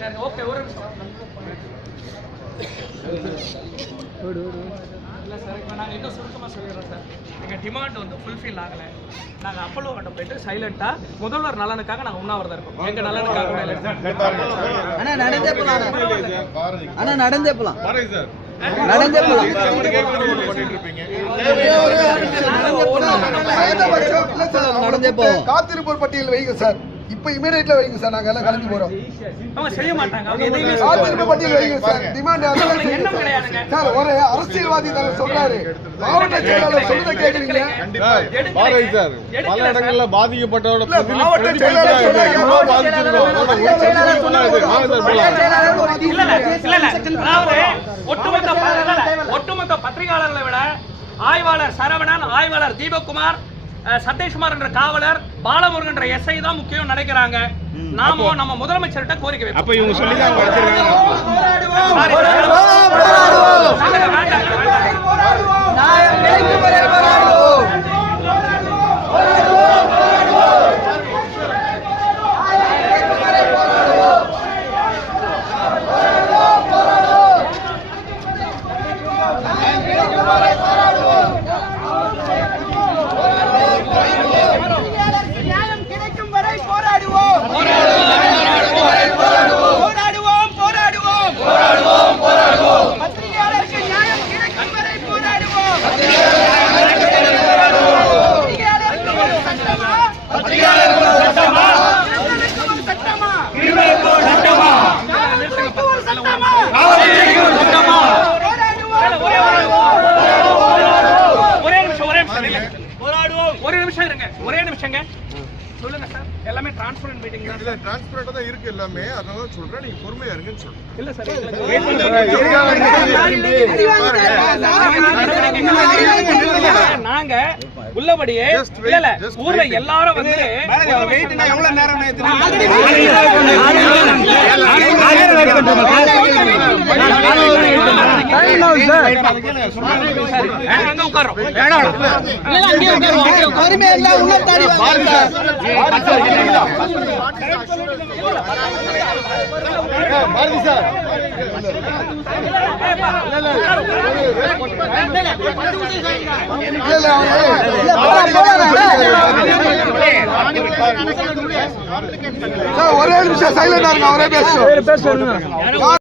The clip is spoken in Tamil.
சரி ஓகே ஒரு நிமிஷம். இல்லை சார் இப்போ நாங்கள் இன்னும் சுருக்கமாக சொல்லிடுறோம் சார் எங்கள் டிமாண்ட் வந்து ஃபுல்ஃபில் ஆகலை. நாங்கள் அப்பல்லோ கிட்ட போயிட்டு சைலண்ட்டாக முதல்வர் நலனுக்காக நாங்கள் உண்ணாவிரதம் இருக்கோம். எங்கள் நலனுக்காக கூட இல்லை. சார் அண்ணா நடந்தே போலாம். அண்ணா நடந்தே போலாம். நடந்தே போலாம். நடந்தே போவோம் காத்திருப்போர் பட்டியல் வைங்க சார் இப்ப இமீடியட்ல வைங்க சார் நாங்க எல்லாம் கலந்து போறோம். அவங்க செய்ய மாட்டாங்க. பட்டியல் வைங்க சார். டிமாண்ட் அதெல்லாம் சார். ஒரு அரசியல்வாதி தானே சொல்றாரு. மாவட்ட செயலாளர் சொல்றத கேக்குறீங்க. பாரதி சார் பல இடங்கள்ல பாதிக்கப்பட்டவரோட மாவட்ட செயலாளர் சொன்னாரு. போலாம். இல்ல இல்ல இல்ல. ஒட்டுமொத்த. ஒட்டுமொத்த பத்திரிகையாளர்களை விட ஆய்வாளர் சரவணன் ஆய்வாளர் தீபக்குமார் அஹ், சதீஷ்குமார் என்ற காவலர் பாலமுருகன் என்ற எஸ்ஐ தான் முக்கியம் நினைக்கிறாங்க. நாம நம்ம முதலமைச்சர்கிட்ட கோரிக்கை அப்ப இவங்க சொல்லி தான் ஒரே நிமிஷம் இருங்க. ஒரே நிமிஷங்க. சொல்லுங்க சார். எல்லாமே டிரான்ஸ்பரன்ட் மீட்டிங் தான். இல்ல டிரான்ஸ்பரண்டா தான் இருக்கு எல்லாமே. அதனால தான் சொல்றேன். நீங்க பொறுமையா இருங்கன்னு சொல்றேன். இல்ல சார் நாங்க உள்ளபடியே இல்ல ஊர்ல. எல்லாரும் வந்து எவ்வளவு நேரம் உள்ள தாடி பாரதி சார் சார், ஒரே நிமிஷம் சைலண்டா இருங்க அவரே பேசுறோம்